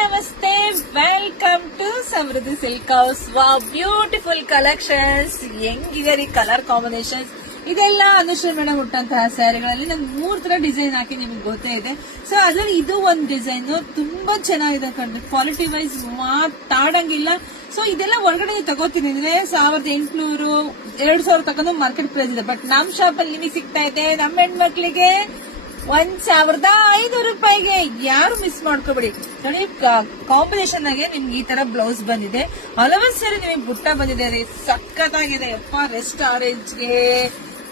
ನಮಸ್ತೆ, welcome to Samruddhi silk house. Wow, beautiful collections. ಹೆಂಗಿದೆ ರೀ ಕಲರ್ ಕಾಂಬಿನೇಷನ್ಸ್. ಇದೆಲ್ಲ ಅನುಶ್ರೀ ಮೇಡಮ್ ಹುಟ್ಟಂತಹ ಸ್ಯಾರಿಗಳಲ್ಲಿ ನಾನು 3 ತರ ಡಿಸೈನ್ ಹಾಕಿ ನಿಮ್ಗೆ ಗೊತ್ತೇ ಇದೆ. ಸೊ ಅದ್ರಲ್ಲಿ ಇದು ಒಂದು ಡಿಸೈನ್ ತುಂಬಾ ಚೆನ್ನಾಗಿದೆ ಕಂಡು, ಕ್ವಾಲಿಟಿ ವೈಸ್ ಮಾತಾಡಂಗಿಲ್ಲ. ಸೊ ಇದೆಲ್ಲ ಹೊರಗಡೆ ತಗೋತೀನಿ ಅಂದ್ರೆ 1800 2000 ತಗೊಂಡು ಮಾರ್ಕೆಟ್ ಪ್ರೈಸ್ ಇದೆ. ಬಟ್ ನಮ್ ಶಾಪ್ ಅಲ್ಲಿ ನಿಮಗೆ ಸಿಗ್ತಾ ಇದೆ ನಮ್ಮ ಹೆಣ್ಮಕ್ಳಿಗೆ 1500 ರೂಪಾಯಿಗೆ. ಯಾರು ಮಿಸ್ ಮಾಡ್ಕೋಬೇಡಿ ನೋಡಿ. ಕಾಂಬಿನೇಷನ್ ಆಗಿ ನಿಮ್ಗೆ ಈ ತರ ಬ್ಲೌಸ್ ಬಂದಿದೆ. ಹಲವು ಸೇರಿ ನಿಮಗೆ ಬುಟ್ಟ ಬಂದಿದೆ ರೀ, ಸಖತ್ತಾಗಿದೆ. ರೆಸ್ಟ್ ಆರೆಂಜ್ಗೆ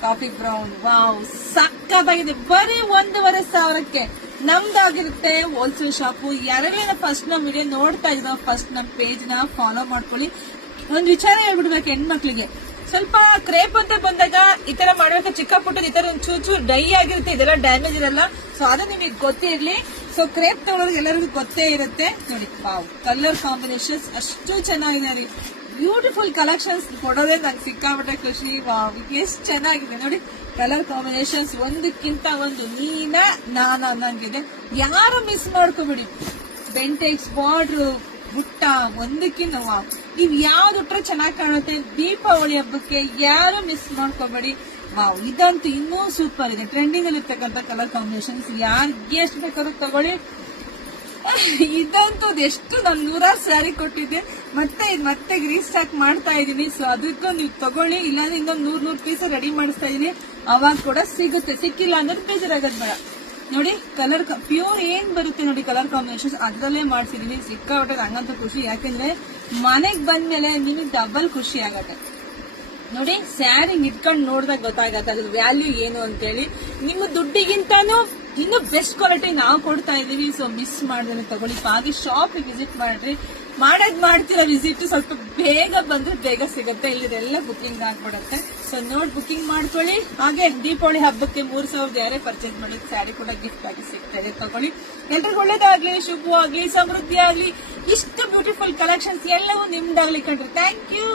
ಕಾಫಿ ಬ್ರೌನ್, ವಾವ್ ಸಖತ್ತಾಗಿದೆ. ಬರೀ 1500ಕ್ಕೆ ನಮ್ದಾಗಿರುತ್ತೆ ಹೋಲ್ಸೇಲ್ ಶಾಪು. ಯಾರೆಲ್ಲ ಫಸ್ಟ್ ನಮ್ ವಿಡಿಯೋ ನೋಡ್ತಾ ಇದ್ದ ಫಸ್ಟ್ ನಮ್ ಪೇಜ್ ನ ಫಾಲೋ ಮಾಡ್ಕೊಳ್ಳಿ. ಒಂದ್ ವಿಚಾರ ಹೇಳ್ಬಿಡ್ಬೇಕು ಹೆಣ್ಮಕ್ಳಿಗೆ, ಸ್ವಲ್ಪ ಕ್ರೇಪ್ ಅಂತ ಬಂದಾಗ ಈ ತರ ಮಾಡ್ಬೇಕು. ಚಿಕ್ಕ ಪುಟ್ಟ ಈ ತರ ಚೂಚು ಡೈ ಆಗಿರುತ್ತೆ, ಇದೆಲ್ಲ ಡ್ಯಾಮೇಜ್ ಇರಲ್ಲ. ಸೊ ಅದು ನಿಮಗೆ ಗೊತ್ತೇ ಇರ್ಲಿ. ಸೊ ಕ್ರೇಪ್ ತಗೊಳ್ಳೋದು ಎಲ್ಲರಿಗೂ ಗೊತ್ತೇ ಇರುತ್ತೆ ನೋಡಿ. ವಾವ್, ಕಲರ್ ಕಾಂಬಿನೇಷನ್ಸ್ ಅಷ್ಟು ಚೆನ್ನಾಗಿದೆ ರೀ. ಬ್ಯೂಟಿಫುಲ್ ಕಲೆಕ್ಷನ್ಸ್ ಕೊಡೋದೇ ನಂಗೆ ಸಿಕ್ಕಾಬಿಟ್ಟೆ ಖುಷಿ. ವಾವ್, ಎಷ್ಟು ಚೆನ್ನಾಗಿದೆ ನೋಡಿ. ಕಲರ್ ಕಾಂಬಿನೇಷನ್ಸ್ ಒಂದಕ್ಕಿಂತ ಒಂದು ನಾನ ಅನ್ನಂಗಿದೆ. ಯಾರು ಮಿಸ್ ಮಾಡ್ಕೋಬಿಡಿ. ಬೆಂಟೆಕ್ಸ್ ಬಾರ್ಡ್ರು ಬುಟ್ಟ ಒಂದಕ್ಕಿಂತ ವಾವ್. ನೀವ್ ಯಾವ್ದುಟ್ರೆ ಚೆನ್ನಾಗಿ ಕಾಣುತ್ತೆ. ದೀಪಾವಳಿ ಹಬ್ಬಕ್ಕೆ ಯಾರು ಮಿಸ್ ಮಾಡ್ಕೋಬೇಡಿ. ವಾವ್, ಇದಂತೂ ಇನ್ನೂ ಸೂಪರ್ ಇದೆ. ಟ್ರೆಂಡಿಂಗ್ ಅಲ್ಲಿ ಇರ್ತಕ್ಕಂಥ ಕಲರ್ ಕಾಂಬಿನೇಷನ್ಸ್. ಯಾರಿಗೆ ಎಷ್ಟು ಬೇಕಾದ್ರೂ ತಗೊಳ್ಳಿ. ಇದಂತೂ ಎಷ್ಟು ನಾನು 100 ಸ್ಯಾರಿ ಕೊಟ್ಟಿದ್ದೆ, ಮತ್ತೆ ರೀಸ್ಟಾಕ್ ಮಾಡ್ತಾ ಇದೀನಿ. ಸೊ ಅದಕ್ಕೂ ನೀವು ತಗೊಳ್ಳಿ. ಇಲ್ಲಾಂದ್ರೆ ಇನ್ನೊಂದು 100 ಪೀಸ್ ರೆಡಿ ಮಾಡಿಸ್ತಾ ಇದೀನಿ. ಅವಾಗ ಕೂಡ ಸಿಗುತ್ತೆ. ಸಿಕ್ಕಿಲ್ಲ ಅಂದ್ರೆ ಬೇಜಾರಾಗದ್ ಬೇಡ. ನೋಡಿ ಕಲರ್ ಪ್ಯೂರ್ ಏನ್ ಬರುತ್ತೆ ನೋಡಿ ಕಲರ್ ಕಾಂಬಿನೇಷನ್ ಅದ್ರಲ್ಲೇ ಮಾಡ್ಸಿದೀನಿ. ಸಿಕ್ಕಾಬಿಟ್ಟೆ ನಂಗಂತೂ ಖುಷಿ. ಯಾಕೆಂದ್ರೆ ಮನೆಗ್ ಬಂದ್ಮೇಲೆ ನಿಮಗೆ ಡಬಲ್ ಖುಷಿ ಆಗತ್ತೆ ನೋಡಿ. ಸ್ಯಾರಿ ಇಟ್ಕೊಂಡು ನೋಡಿದಾಗ ಗೊತ್ತಾಗತ್ತೆ ಅದ್ರ ವ್ಯಾಲ್ಯೂ ಏನು ಅಂತೇಳಿ. ನಿಮ್ಮ ದುಡ್ಡಿಗಿಂತಾನು ಇನ್ನು ಬೆಸ್ಟ್ ಕ್ವಾಲಿಟಿ ನಾವು ಕೊಡ್ತಾ ಇದೀವಿ. ಸೊ ಮಿಸ್ ಮಾಡಿದ್ರೆ ತಗೊಳ್ಳಿ. ಹಾಗೆ ಶಾಪ್ ವಿಸಿಟ್ ಮಾಡ್ರಿ. ಮಾಡ್ತೀರಾ ವಿಸಿಟ್, ಸ್ವಲ್ಪ ಬೇಗ ಬಂದ್ರೆ ಬೇಗ ಸಿಗುತ್ತೆ. ಇಲ್ಲಿದೆಲ್ಲ ಬುಕಿಂಗ್ ಆಗ್ಬಿಡುತ್ತೆ. ಸೊ ನೋಡಿ ಬುಕಿಂಗ್ ಮಾಡ್ಕೊಳ್ಳಿ. ಹಾಗೆ ದೀಪಾವಳಿ ಹಬ್ಬಕ್ಕೆ 3000 ಯಾರೇ ಪರ್ಚೇಸ್ ಮಾಡಿದ್ರೆ ಸ್ಯಾರಿ ಕೂಡ ಗಿಫ್ಟ್ ಆಗಿ ಸಿಗ್ತಾ ಇದೆ, ತಗೊಳ್ಳಿ. ಎಲ್ರಿಗೂ ಒಳ್ಳೇದಾಗ್ಲಿ, ಶುಭವಾಗ್ಲಿ, ಸಮೃದ್ಧಿ ಆಗ್ಲಿ. ಇಷ್ಟು ಬ್ಯೂಟಿಫುಲ್ ಕಲೆಕ್ಷನ್ಸ್ ಎಲ್ಲವೂ ನಿಮ್ದಾಗ್ಲಿ ಕಣ್ರಿ. Thank you.